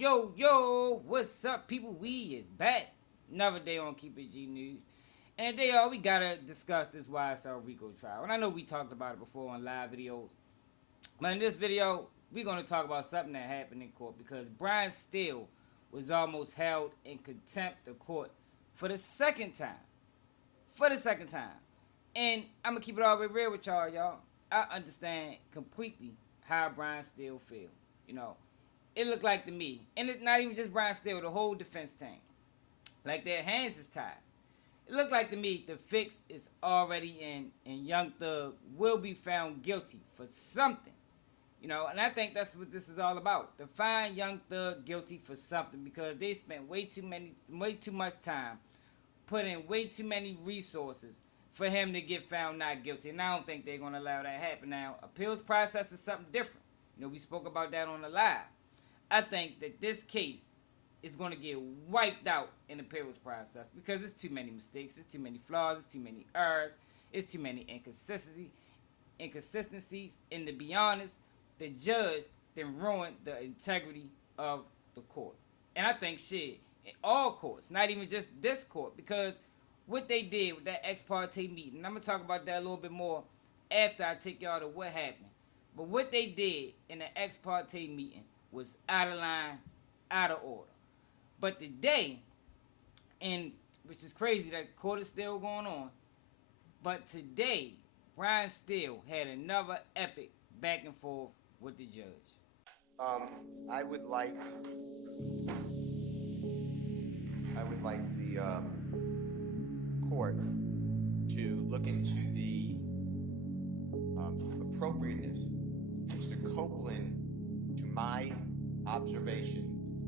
Yo, what's up, people? We is back. Another day on Keep It G News. And today, we gotta discuss this YSL Rico trial. And I know we talked about it before on live videos. But in this video, we're gonna talk about something that happened in court because Brian Steele was almost held in contempt of court for the second time. And I'm gonna keep it all the way real with y'all. I understand completely how Brian Steele feel. It looked like to me, and it's not even just Brian Steele, the whole defense team, like their hands is tied. It looked like to me the fix is already in, and Young Thug will be found guilty for something. And I think that's what this is all about. To find Young Thug guilty for something because they spent way too much time, put in way too many resources for him to get found not guilty. And I don't think they're going to allow that to happen. Now, appeals process is something different. We spoke about that on the live. I think that this case is going to get wiped out in the appeals process because there's too many mistakes, there's too many flaws, there's too many errors, there's too many inconsistencies, and to be honest, the judge then ruined the integrity of the court. And I think shit, in all courts, not even just this court, because what they did with that ex parte meeting, I'm going to talk about that a little bit more after I take y'all to what happened. But what they did in the ex parte meeting was out of line, out of order. But today, and which is crazy that court is still going on, but today, Brian Steele had another epic back and forth with the judge. I would like the court to look into the appropriateness. Mr. Copeland, to my observations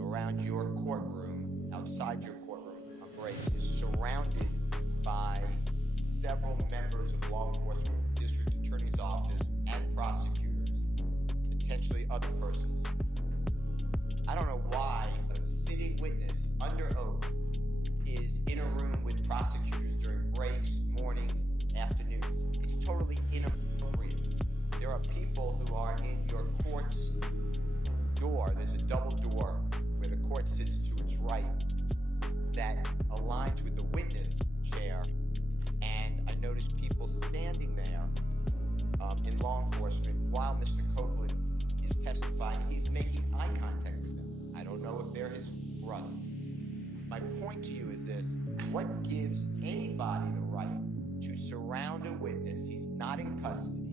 around your courtroom, outside your courtroom of Grace, is surrounded by several members of law enforcement, district attorney's office, and prosecutors, potentially other persons. I don't know why a sitting witness under oath is in a room with prosecutors during breaks, mornings, afternoons. It's totally inappropriate. There are people who are in your court's door. There's a double door where the court sits to its right that aligns with the witness chair. And I noticed people standing there in law enforcement while Mr. Copeland is testifying. He's making eye contact with them. I don't know if they're his brother. My point to you is this: what gives anybody the right to surround a witness? He's not in custody.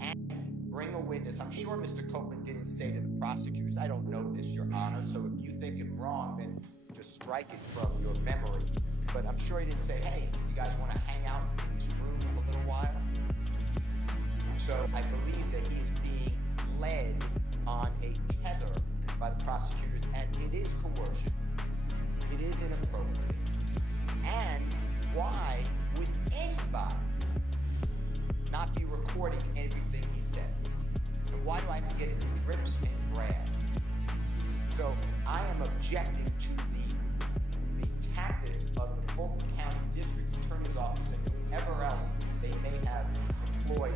And bring a witness. I'm sure Mr. Copeland didn't say to the prosecutors, I don't know this, Your Honor, so if you think I'm wrong, then just strike it from your memory. But I'm sure he didn't say, hey, you guys want to hang out in this room a little while? So I believe that he is being led on a tether by the prosecutors, and it is coercion. It is inappropriate. And why would anybody not be recording everything he said? And why do I have to get into drips and drabs? So I am objecting to the tactics of the Fulton County District Attorney's Office and whoever else they may have employed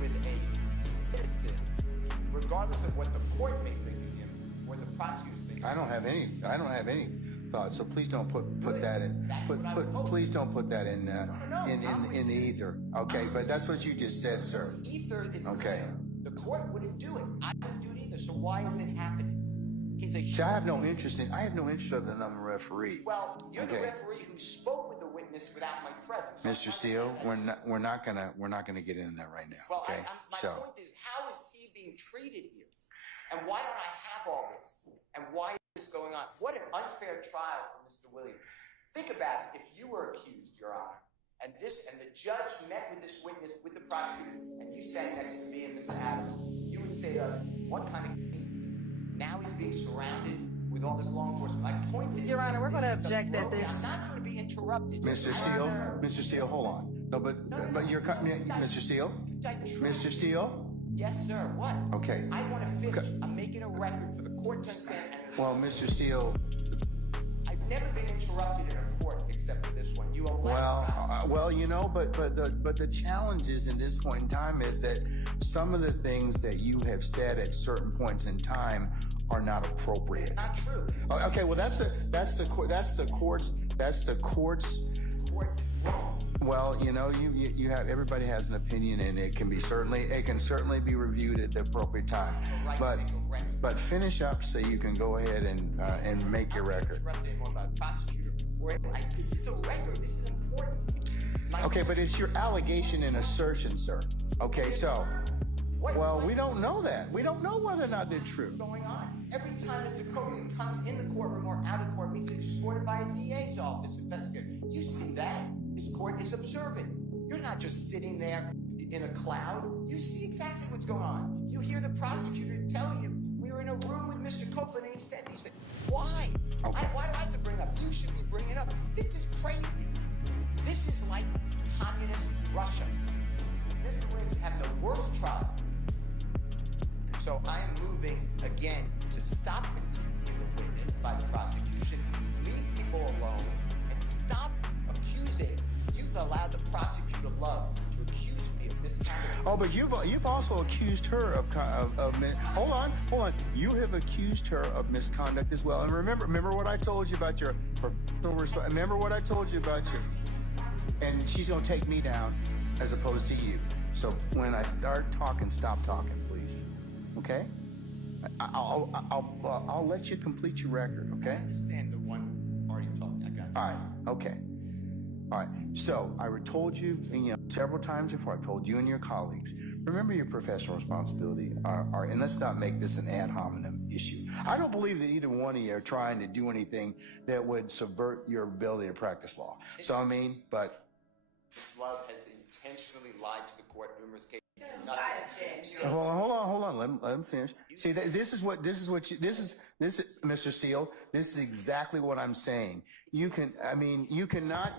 with a citizen, regardless of what the court may think of him or the prosecutors think of him. I don't have any thoughts, so please don't put that in. Please don't put that in the ether. Okay, but that's what you just said, sir. Ether is clear. The court wouldn't do it. I wouldn't do it either. So why is it happening? See, I have no interest other than I'm a referee. Well, you're the referee who spoke with the witness without my presence. Mr. Steele, we're not gonna get into that right now. Well, okay? my point is, how is he being treated here? And why don't I have all this? And why is this going on? What an unfair trial for Mr. Williams. Think about it. If you were accused, Your Honor, and the judge met with this witness, with the prosecutor, and you sat next to me and Mr. Adams, you would say to us, what kind of case is this? Now he's being surrounded with all this law enforcement. My point is, Your Honor, we're going to object that this. I'm not going to be interrupted. Mr. Steele, hold on. No, but you're cutting me, Mr. Steele. Mr. Steele. Yes, sir. What? Okay. I want to finish. I'm making a record for the court to understand. Well, Mr. Steele, never been interrupted in a court except for this one. You allow. Well, you know, but the challenge is in this point in time is that some of the things that you have said at certain points in time are not appropriate. Not true. Okay, well that's the court's. The court is wrong. Well, you know, you have, everybody has an opinion, and it can certainly be reviewed at the appropriate time. But finish up so you can go ahead and make your record. Prosecutor. This is a record. This is important. Okay, but it's your allegation and assertion, sir. Okay, so, well, we don't know that. We don't know whether or not they're true. What's going on? Every time Mr. Copeland comes in the courtroom or out of court, he's escorted by a DA's office investigator. You see that? This court is observant. You're not just sitting there in a cloud. You see exactly what's going on. You hear the prosecutor tell you, we were in a room with Mr. Copeland and he said these things. Why? Okay. Why do I have to bring up? You should be bringing it up. This is crazy. This is like communist Russia. Mr. Williams is having the worst trial. So I'm moving again to stop continuing the witness by the prosecution, leave people alone, and stop accusing. You've allowed the prosecutor Love to accuse me of misconduct. Oh, but you've also accused her of hold on. You have accused her of misconduct as well. And remember what I told you about your professional responsibility. Remember what I told you about your. And she's gonna take me down, as opposed to you. So when I start talking, stop talking, please. Okay? I'll let you complete your record. Okay? I understand the one party talking. I got it. All right. Okay. All right. So I told you, several times before. I've told you and your colleagues. Remember your professional responsibility. And let's not make this an ad hominem issue. I don't believe that either one of you are trying to do anything that would subvert your ability to practice law. So I mean, but Love has intentionally lied to the court numerous cases. hold on. Let him finish. See, this is Mr. Steele. This is exactly what I'm saying. You cannot.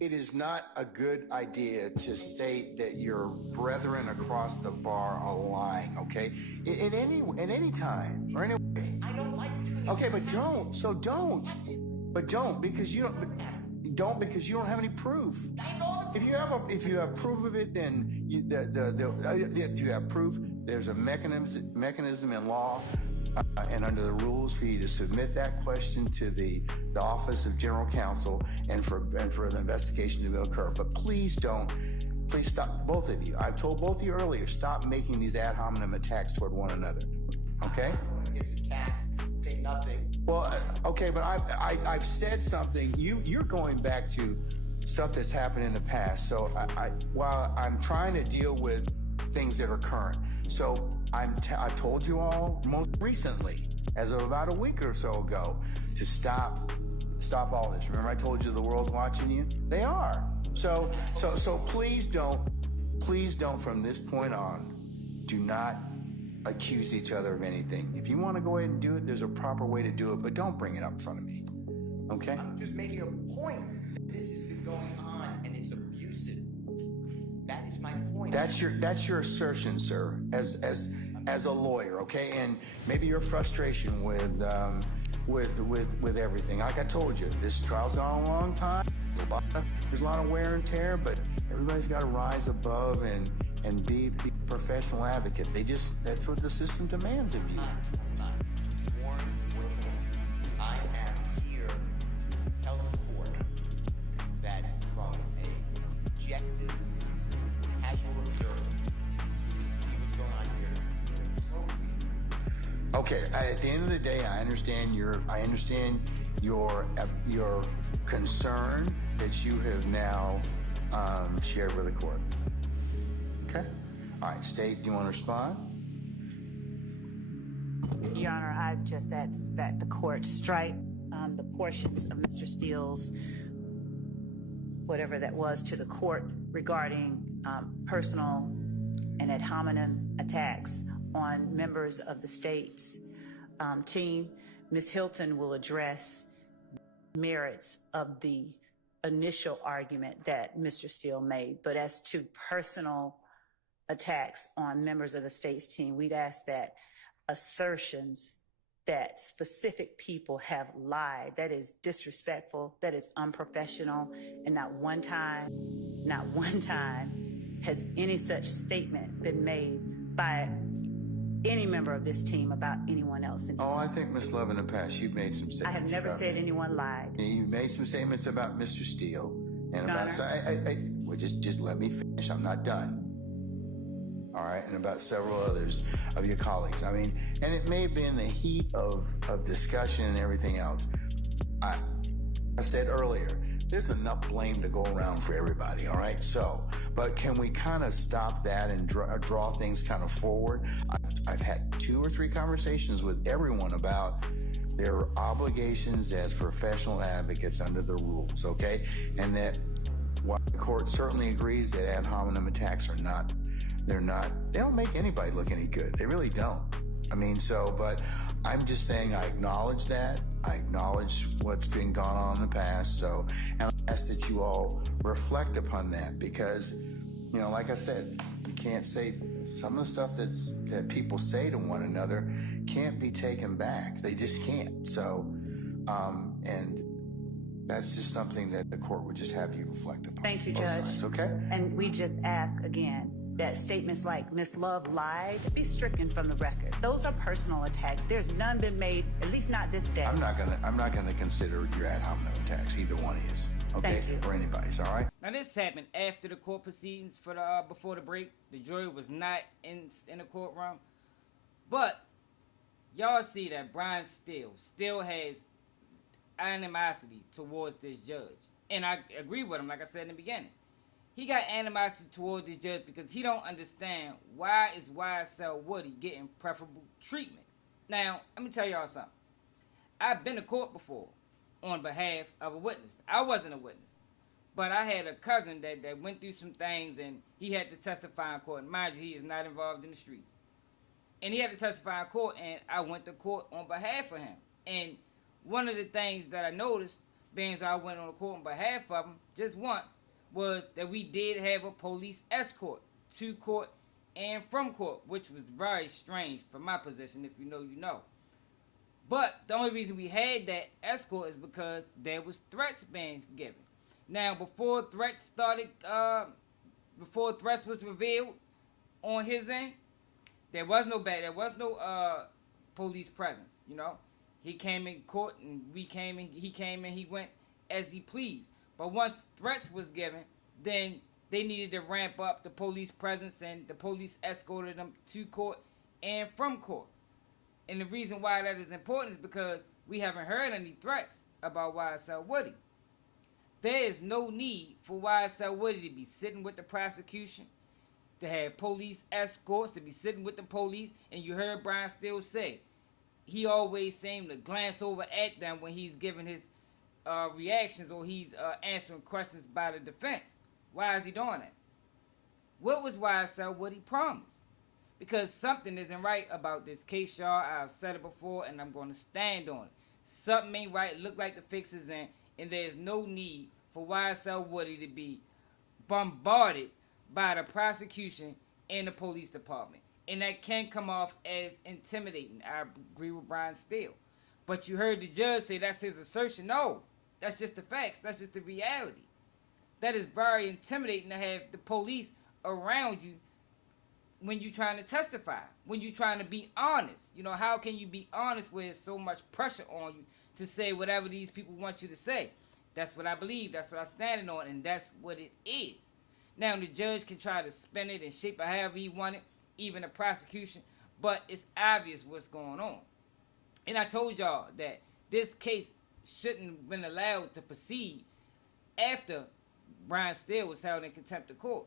It is not a good idea to state that your brethren across the bar are lying. Okay, at any time or any way. I don't like doing it. Okay, but don't. So don't. But don't because you don't. Don't because you don't have any proof. If you have proof of it, then if you have proof, there's a mechanism in law and under the rules for you to submit that question to the Office of General Counsel and for the investigation to occur. But please stop, both of you. I've told both of you earlier, stop making these ad hominem attacks toward one another. Okay? When it gets attacked, say nothing. Well, okay, but I've said something. You're going back to stuff that's happened in the past. So while I'm trying to deal with things that are current, so I told you all most recently, as of about a week or so ago, to stop all this. Remember, I told you the world's watching you. They are. So please don't from this point on, do not accuse each other of anything. If you want to go ahead and do it, there's a proper way to do it, but don't bring it up in front of me. Okay? I'm just making a point that this has been going on and it's abusive. That is my point. That's your assertion, sir, as a lawyer, okay? And maybe your frustration with everything. Like I told you, this trial's gone a long time. There's a lot of wear and tear, but everybody's got to rise above and be a professional advocate. That's what the system demands of you. Warren Whittle, I am here to tell the court that from an objective, casual observer, you can see what's going on here. It's inappropriate. Okay, at the end of the day, I understand your concern that you have now shared with the court. Okay. All right, State, do you want to respond? Your Honor, I just asked that the court strike the portions of Mr. Steele's, whatever that was, to the court regarding personal and ad hominem attacks on members of the state's team. Ms. Hilton will address merits of the initial argument that Mr. Steele made, but as to personal attacks on members of the state's team, we'd ask that assertions that specific people have lied. That is disrespectful, that is unprofessional, and not one time has any such statement been made by any member of this team about anyone else. Oh, I think, Ms. Love, in the past, you've made some statements. I have never said anyone lied. You've made some statements about Mr. Steele and Your about. Well, just let me finish. I'm not done. All right, and about several others of your colleagues. I mean, and it may have been the heat of discussion and everything else. I said earlier, there's enough blame to go around for everybody, all right? So, but can we kind of stop that and draw things kind of forward? I've had 2 or 3 conversations with everyone about their obligations as professional advocates under the rules, okay? And that while the court certainly agrees that ad hominem attacks they don't make anybody look any good. They really don't. I mean, but I'm just saying I acknowledge that. I acknowledge what's been gone on in the past. So, and I ask that you all reflect upon that because, like I said, you can't say some of the stuff that people say to one another can't be taken back. They just can't. So, and that's just something that the court would just have you reflect upon. Thank you, Both Judge. sides, okay? And we just ask again that statements like Ms. Love lied be stricken from the record. Those are personal attacks. There's none been made, at least not this day. I'm not gonna consider your ad hominem attacks. Either one is. Okay? Thank you. Or anybody's, all right? Now this happened after the court proceedings for before the break. The jury was not in the courtroom, but y'all see that Brian Steele still has animosity towards this judge, and I agree with him. Like I said in the beginning, he got animosity towards this judge because he don't understand why is YSL Woody getting preferable treatment. Now let me tell y'all something. I've been to court before on behalf of a witness. I wasn't a witness, but I had a cousin that went through some things and he had to testify in court. And mind you, he is not involved in the streets. And he had to testify in court, and I went to court on behalf of him. And one of the things that I noticed, being as I went on the court on behalf of him just once, was that we did have a police escort to court and from court, which was very strange from my position. If you know, you know. But the only reason we had that escort is because there was threats being given. Now, before threats was revealed on his end, there was no police presence. He came in court and he came and he went as he pleased. But once threats was given, then they needed to ramp up the police presence, and the police escorted them to court and from court. And the reason why that is important is because we haven't heard any threats about YSL Woody. There is no need for YSL Woody to be sitting with the prosecution, to have police escorts, to be sitting with the police. And you heard Brian Steele say, he always seemed to glance over at them when he's giving his reactions or he's answering questions by the defense. Why is he doing that? What was YSL Woody promised? Because something isn't right about this case, y'all. I've said it before, and I'm going to stand on it. Something ain't right. Look like the fix is in, and there's no need for YSL Woody to be bombarded by the prosecution and the police department. And that can come off as intimidating. I agree with Brian Steele. But you heard the judge say that's his assertion. No, that's just the facts. That's just the reality. That is very intimidating to have the police around you when you're trying to testify, when you're trying to be honest. How can you be honest with so much pressure on you to say whatever these people want you to say? That's what I believe. That's what I'm standing on, and that's what it is. Now, the judge can try to spin it and shape it however he want it, even the prosecution, but it's obvious what's going on. And I told y'all that this case shouldn't have been allowed to proceed after Brian Steele was held in contempt of court.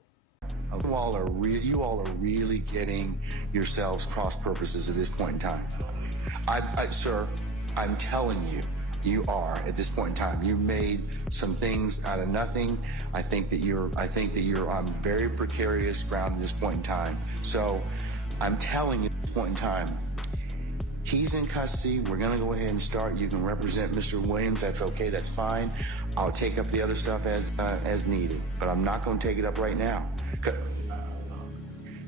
You all are really getting yourselves cross purposes at this point in time. Sir, I'm telling you, you are at this point in time. You made some things out of nothing. I think that you're on very precarious ground at this point in time. So I'm telling you at this point in time, he's in custody. We're going to go ahead and start. You can represent Mr. Williams. That's okay. That's fine. I'll take up the other stuff as needed, but I'm not going to take it up right now.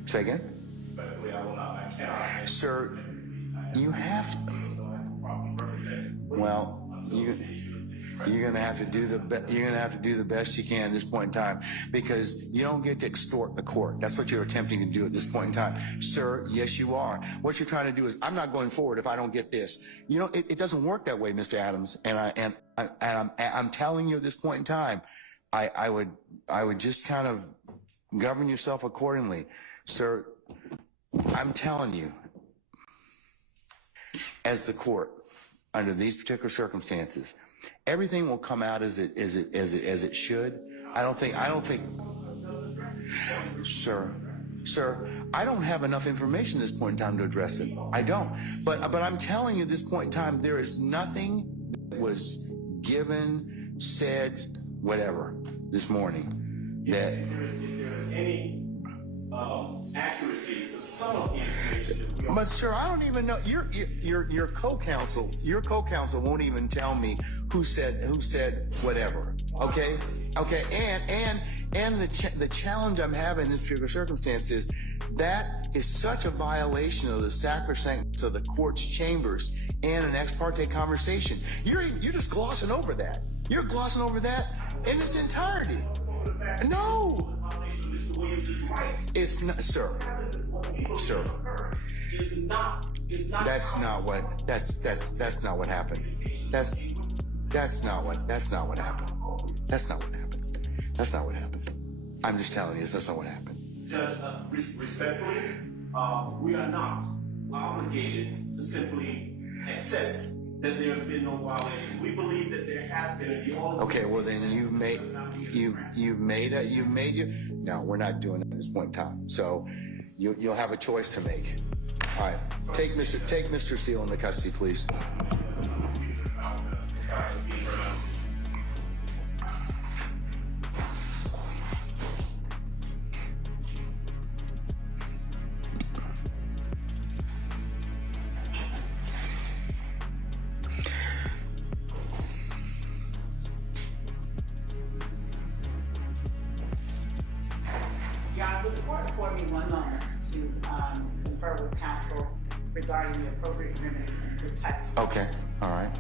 Say again? Respectfully, I will not. I cannot. Sir, you have to. Well, you're gonna have to do the best you can at this point in time, because you don't get to extort the court. That's what you're attempting to do at this point in time, sir. Yes, you are. What you're trying to do is, I'm not going forward if I don't get this. You know, it doesn't work that way, Mr. Adams. And I'm telling you at this point in time, I would just kind of govern yourself accordingly, sir. I'm telling you, as the court, under these particular circumstances, everything will come out as it should. I don't think, sir, I don't have enough information at this point in time to address it. I don't. But I'm telling you at this point in time, there is nothing that was given, said, whatever, this morning that. Any accuracy to some of the information that we are. But sir, I don't even know. Your co-counsel won't even tell me who said whatever. Okay. And the challenge I'm having in this particular circumstance is that is such a violation of the sacrosanct of the court's chambers and an ex parte conversation. You're just glossing over that. You're glossing over that in its entirety. No. It's not, sir. Sir. That's not what happened. That's not what happened. That's not what happened. I'm just telling you, that's not what happened. Judge, respectfully, we are not obligated to simply accept that there's been no violation. We believe that there has been, and the only. Okay, well then no, we're not doing it at this point in time. So you'll have a choice to make. All right, take Mr. Steele into custody, please. Would the court afford me one moment to confer with counsel regarding the appropriate remedy in this type of situation? Okay, all right.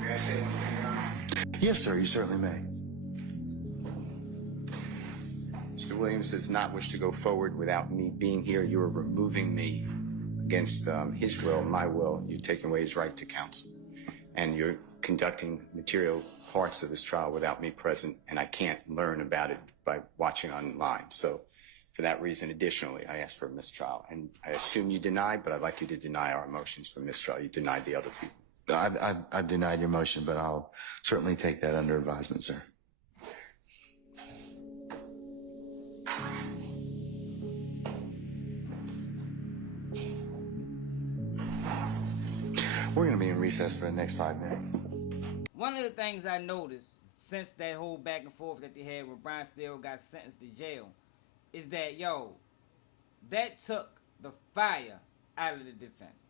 May I say one thing, Your Honor? Yes, sir, you certainly may. Mr. Williams does not wish to go forward without me being here. You are removing me against his will, my will. You're taking away his right to counsel. And you're conducting material parts of this trial without me present, and I can't learn about it by watching online. So for that reason, additionally, I asked for a mistrial. And I assume you denied, but I'd like you to deny our motions for mistrial. You denied the other people. I've denied your motion, but I'll certainly take that under advisement, sir. We're going to be in recess for the next 5 minutes. One of the things I noticed since that whole back and forth that they had when Brian Steele got sentenced to jail is that, that took the fire out of the defense.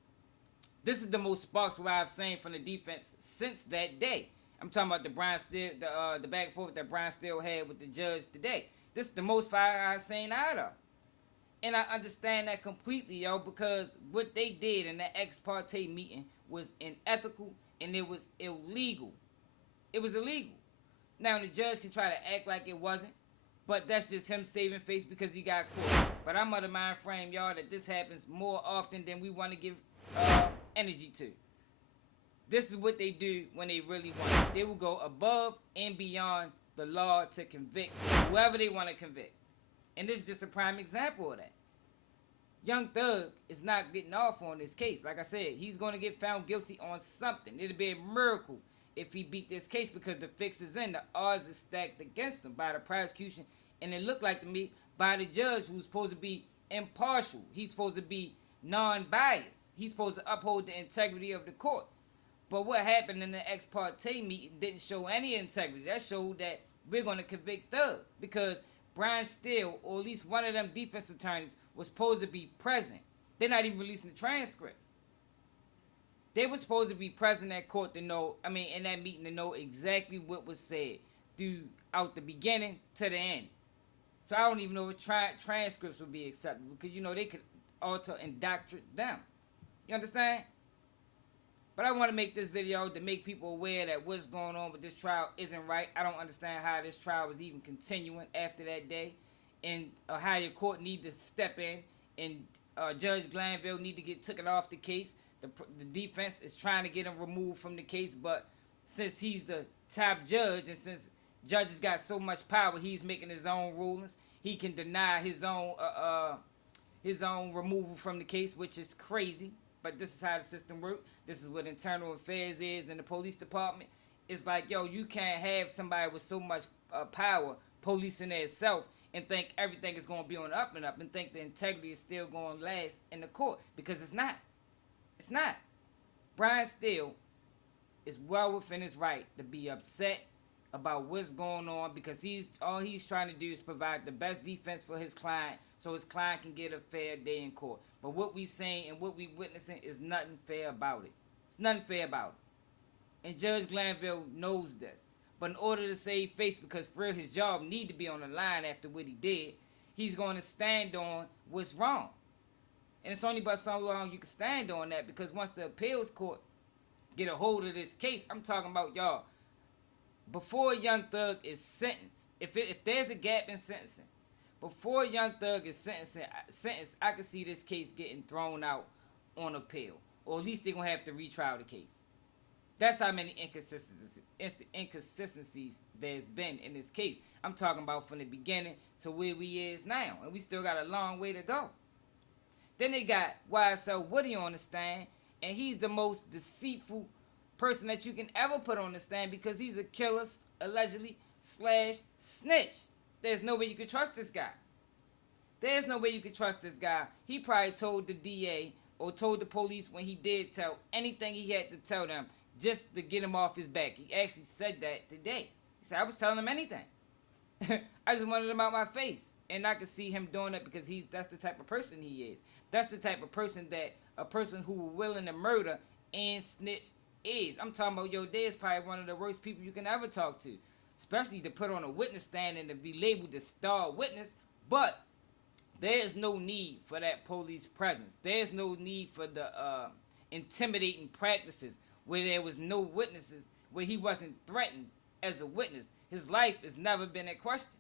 This is the most sparks where I've seen from the defense since that day. I'm talking about the Brian Steele, the back and forth that Brian Steele had with the judge today. This is the most fire I've seen out of. And I understand that completely, because what they did in that ex parte meeting was unethical and it was illegal. It was illegal. Now, the judge can try to act like it wasn't, but that's just him saving face because he got caught. But I'm of the mind frame, y'all, that this happens more often than we want to give energy to. This is what they do when they really want it. They will go above and beyond the law to convict whoever they want to convict. And this is just a prime example of that. Young Thug is not getting off on this case. Like I said, he's going to get found guilty on something. It'll be a miracle if he beat this case because the fix is in. The odds are stacked against him by the prosecution. And it looked like to me by the judge who's supposed to be impartial. He's supposed to be non-biased. He's supposed to uphold the integrity of the court. But what happened in the ex parte meeting didn't show any integrity. That showed that we're going to convict Thug because Brian Steele, or at least one of them defense attorneys, was supposed to be present. They're not even releasing the transcripts. They were supposed to be present at court to know, in that meeting to know exactly what was said. throughout the beginning to the end. So I don't even know if transcripts would be acceptable because, you know, they could alter and doctorate them. You understand? But I want to make this video to make people aware that what's going on with this trial isn't right. I don't understand how this trial was even continuing after that day. And a higher court need to step in, and Judge Glanville need to get taken off the case. The defense is trying to get him removed from the case, but since he's the top judge and since judges got so much power, he's making his own rulings. He can deny his own removal from the case, which is crazy. But this is how the system works. This is what internal affairs is in the police department. It's like, yo, you can't have somebody with so much power policing itself and think everything is going to be on the up and up and think the integrity is still going to last in the court, because it's not. It's not. Brian Steele is well within his right to be upset about what's going on, because all he's trying to do is provide the best defense for his client so his client can get a fair day in court. But what we saying and what we witnessing is nothing fair about it. It's nothing fair about it. And Judge Glanville knows this. But in order to save face, because for real his job need to be on the line after what he did, he's going to stand on what's wrong. And it's only by so long you can stand on that, because once the appeals court get a hold of this case, I'm talking about, y'all, before Young Thug is sentenced, if there's a gap in sentencing, before Young Thug is sentenced, I can see this case getting thrown out on appeal. Or at least they're going to have to retrial the case. That's how many inconsistencies there's been in this case. I'm talking about from the beginning to where we is now. And we still got a long way to go. Then they got YSL Woody on the stand. And he's the most deceitful person that you can ever put on the stand, because he's a killer, allegedly, / snitch. There's no way you can trust this guy. There's no way you can trust this guy. He probably told the DA or told the police when he did tell anything he had to tell them just to get him off his back. He actually said that today. He said, I was telling him anything. I just wanted him out my face. And I could see him doing that because that's the type of person he is. That's the type of person that a person who was willing to murder and snitch is. I'm talking about, yo, Dez probably one of the worst people you can ever talk to. Especially to put on a witness stand and to be labeled the star witness. But there is no need for that police presence. There's no need for the intimidating practices where there was no witnesses, where he wasn't threatened as a witness. His life has never been at question.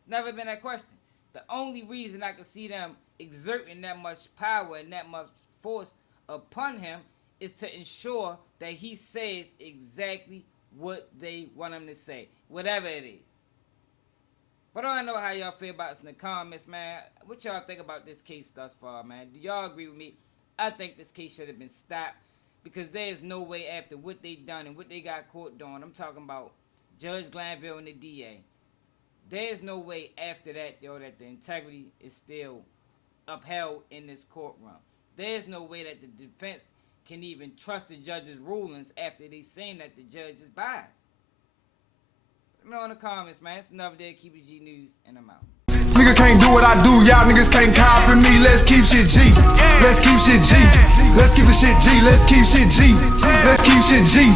It's never been at question. The only reason I can see them exerting that much power and that much force upon him is to ensure that he says exactly what they want him to say, whatever it is. But I don't know how y'all feel about this in the comments, man. What y'all think about this case thus far, man? Do y'all agree with me? I think this case should have been stopped, because there's no way after what they done and what they got caught doing. I'm talking about Judge Glanville and the DA. There's no way after that, yo, that the integrity is still upheld in this courtroom. There's no way that the defense can even trust the judge's rulings after they saying that the judge is biased. Let me know in the comments, man. It's another day of Keep It G News, and I'm out. Nigga can't do what I do, y'all niggas can't copy me. Let's keep shit G. Let's keep shit G. Let's keep the shit G. Let's keep shit G. Let's keep shit G.